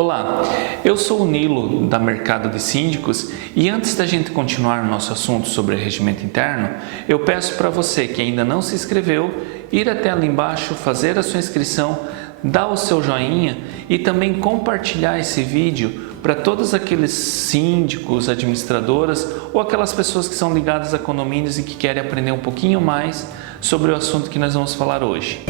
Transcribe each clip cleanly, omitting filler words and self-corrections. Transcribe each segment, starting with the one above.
Olá, eu sou o Nilo da Mercado de Síndicos e antes da gente continuar o nosso assunto sobre regimento interno, eu peço para você que ainda não se inscreveu, ir até ali embaixo, fazer a sua inscrição, dar o seu joinha e também compartilhar esse vídeo para todos aqueles síndicos, administradoras ou aquelas pessoas que são ligadas a condomínios e que querem aprender um pouquinho mais sobre o assunto que nós vamos falar hoje.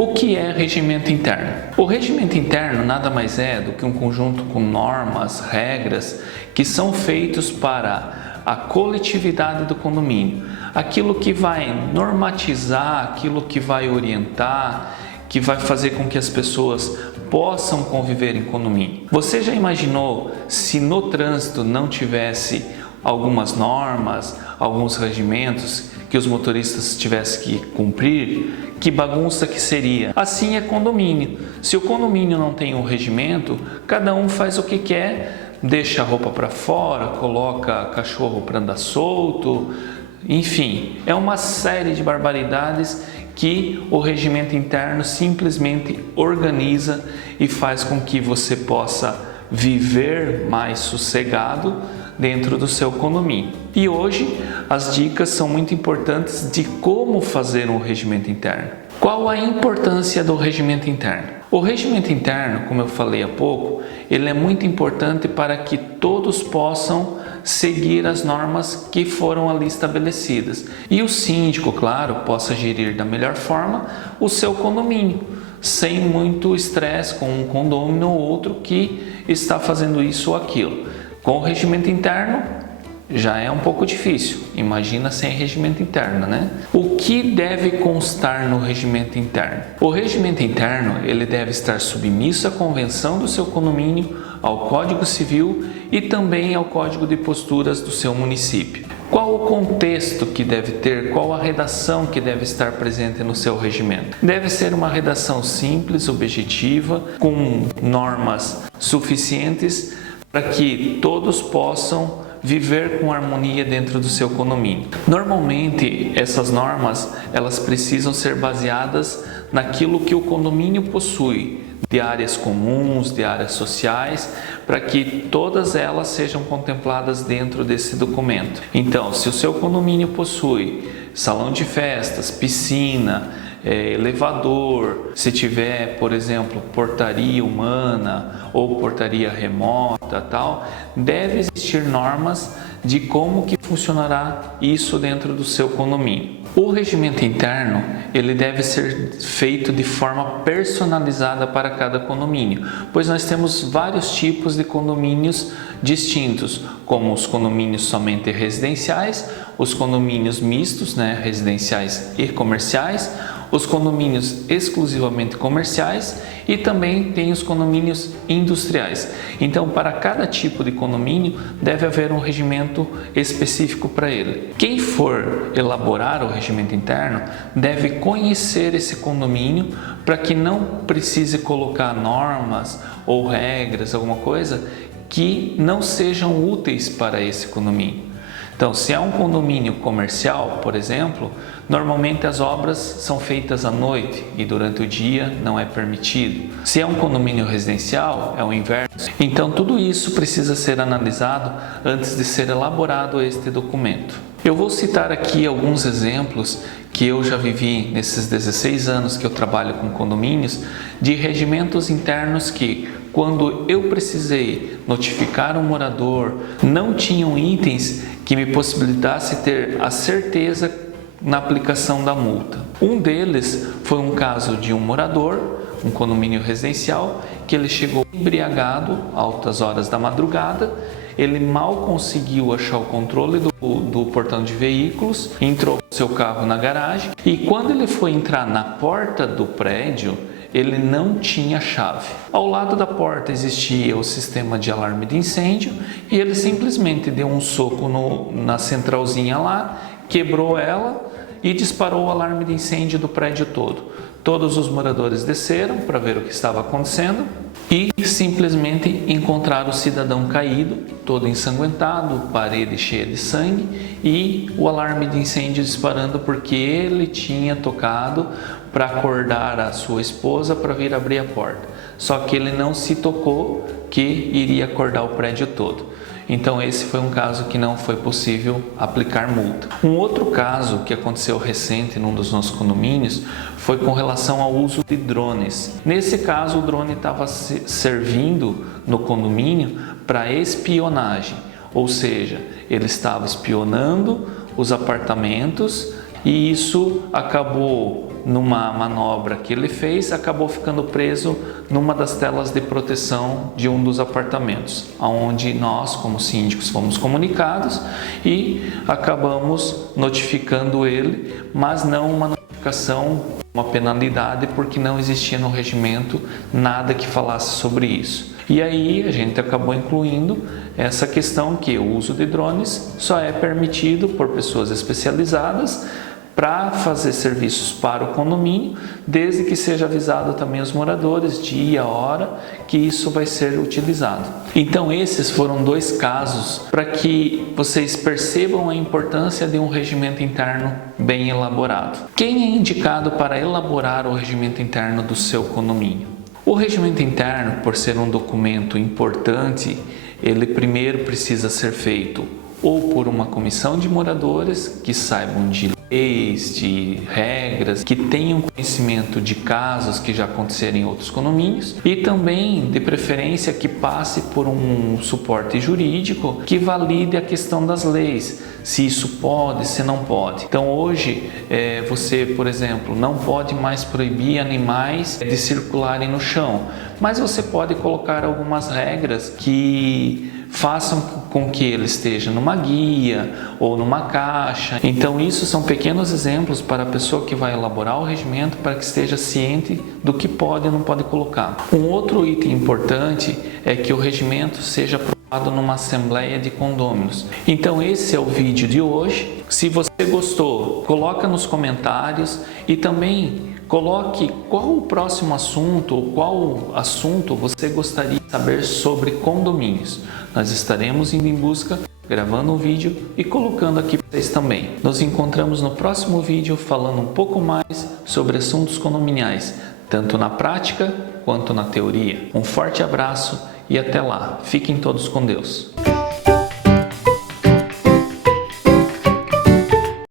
O que é regimento interno? O regimento interno nada mais é do que um conjunto com normas, regras que são feitos para a coletividade do condomínio. Aquilo que vai normatizar, aquilo que vai orientar, que vai fazer com que as pessoas possam conviver em condomínio. Você já imaginou se no trânsito não tivesse algumas normas, alguns regimentos que os motoristas tivessem que cumprir? Que bagunça que seria. Assim é condomínio. Se o condomínio não tem um regimento, cada um faz o que quer, deixa a roupa para fora, coloca cachorro para andar solto, enfim, é uma série de barbaridades que o regimento interno simplesmente organiza e faz com que você possa viver mais sossegado dentro do seu condomínio. E hoje as dicas são muito importantes de como fazer um regimento interno. Qual a importância do regimento interno? O regimento interno, como eu falei há pouco, ele é muito importante para que todos possam seguir as normas que foram ali estabelecidas. E o síndico, claro, possa gerir da melhor forma o seu condomínio, sem muito estresse com um condômino ou outro que está fazendo isso ou aquilo. Com o regimento interno já é um pouco difícil, imagina sem regimento interno, né? O que deve constar no regimento interno? O regimento interno ele deve estar submisso à convenção do seu condomínio, ao Código Civil e também ao Código de Posturas do seu município. Qual o contexto que deve ter? Qual a redação que deve estar presente no seu regimento? Deve ser uma redação simples, objetiva, com normas suficientes para que todos possam viver com harmonia dentro do seu condomínio. Normalmente, essas normas elas precisam ser baseadas naquilo que o condomínio possui, de áreas comuns, de áreas sociais, para que todas elas sejam contempladas dentro desse documento. Então, se o seu condomínio possui salão de festas, piscina, elevador, se tiver, por exemplo, portaria humana ou portaria remota, tal, deve existir normas de como que funcionará isso dentro do seu condomínio. O regimento interno, ele deve ser feito de forma personalizada para cada condomínio, pois nós temos vários tipos de condomínios distintos, como os condomínios somente residenciais, os condomínios mistos, residenciais e comerciais, os condomínios exclusivamente comerciais e também tem os condomínios industriais. Então, para cada tipo de condomínio, deve haver um regimento específico para ele. Quem for elaborar o regimento interno deve conhecer esse condomínio para que não precise colocar normas ou regras, alguma coisa que não sejam úteis para esse condomínio. Então, se é um condomínio comercial, por exemplo, normalmente as obras são feitas à noite e durante o dia não é permitido. Se é um condomínio residencial, é o inverso. Então, tudo isso precisa ser analisado antes de ser elaborado este documento. Eu vou citar aqui alguns exemplos que eu já vivi nesses 16 anos que eu trabalho com condomínios, de regimentos internos que, quando eu precisei notificar um morador, não tinham itens que me possibilitasse ter a certeza na aplicação da multa. Um deles foi um caso de um morador, um condomínio residencial, que ele chegou embriagado, altas horas da madrugada, ele mal conseguiu achar o controle do portão de veículos, entrou com seu carro na garagem e quando ele foi entrar na porta do prédio, ele não tinha chave. Ao lado da porta existia o sistema de alarme de incêndio e ele simplesmente deu um soco na centralzinha lá, quebrou ela e disparou o alarme de incêndio do prédio todo. Todos os moradores desceram para ver o que estava acontecendo e simplesmente encontraram o cidadão caído, todo ensanguentado, parede cheia de sangue e o alarme de incêndio disparando porque ele tinha tocado para acordar a sua esposa para vir abrir a porta. Só que ele não se tocou que iria acordar o prédio todo. Então esse foi um caso que não foi possível aplicar multa. Um outro caso que aconteceu recente num dos nossos condomínios foi com relação ao uso de drones. Nesse caso o drone estava servindo no condomínio para espionagem, ou seja, ele estava espionando os apartamentos e isso acabou numa manobra que ele fez, acabou ficando preso numa das telas de proteção de um dos apartamentos, onde nós, como síndicos, fomos comunicados e acabamos notificando ele, mas não uma notificação, uma penalidade, porque não existia no regimento nada que falasse sobre isso. E aí a gente acabou incluindo essa questão que o uso de drones só é permitido por pessoas especializadas para fazer serviços para o condomínio, desde que seja avisado também os moradores, dia, hora, que isso vai ser utilizado. Então esses foram dois casos para que vocês percebam a importância de um regimento interno bem elaborado. Quem é indicado para elaborar o regimento interno do seu condomínio? O regimento interno, por ser um documento importante, ele primeiro precisa ser feito ou por uma comissão de moradores que saibam de leis, de regras, que tenham conhecimento de casos que já aconteceram em outros condomínios e também, de preferência, que passe por um suporte jurídico que valide a questão das leis, se isso pode, se não pode. Então hoje você, por exemplo, não pode mais proibir animais de circularem no chão, mas você pode colocar algumas regras que façam com que ele esteja numa guia ou numa caixa. Então isso são pequenos exemplos para a pessoa que vai elaborar o regimento para que esteja ciente do que pode e não pode colocar. Um outro item importante é que o regimento seja aprovado numa assembleia de condôminos. Então esse é o vídeo de hoje. Se você gostou, coloca nos comentários e também coloque qual o próximo assunto ou qual assunto você gostaria de saber sobre condomínios. Nós estaremos indo em busca, gravando um vídeo e colocando aqui para vocês também. Nos encontramos no próximo vídeo falando um pouco mais sobre assuntos condominiais, tanto na prática quanto na teoria. Um forte abraço e até lá. Fiquem todos com Deus.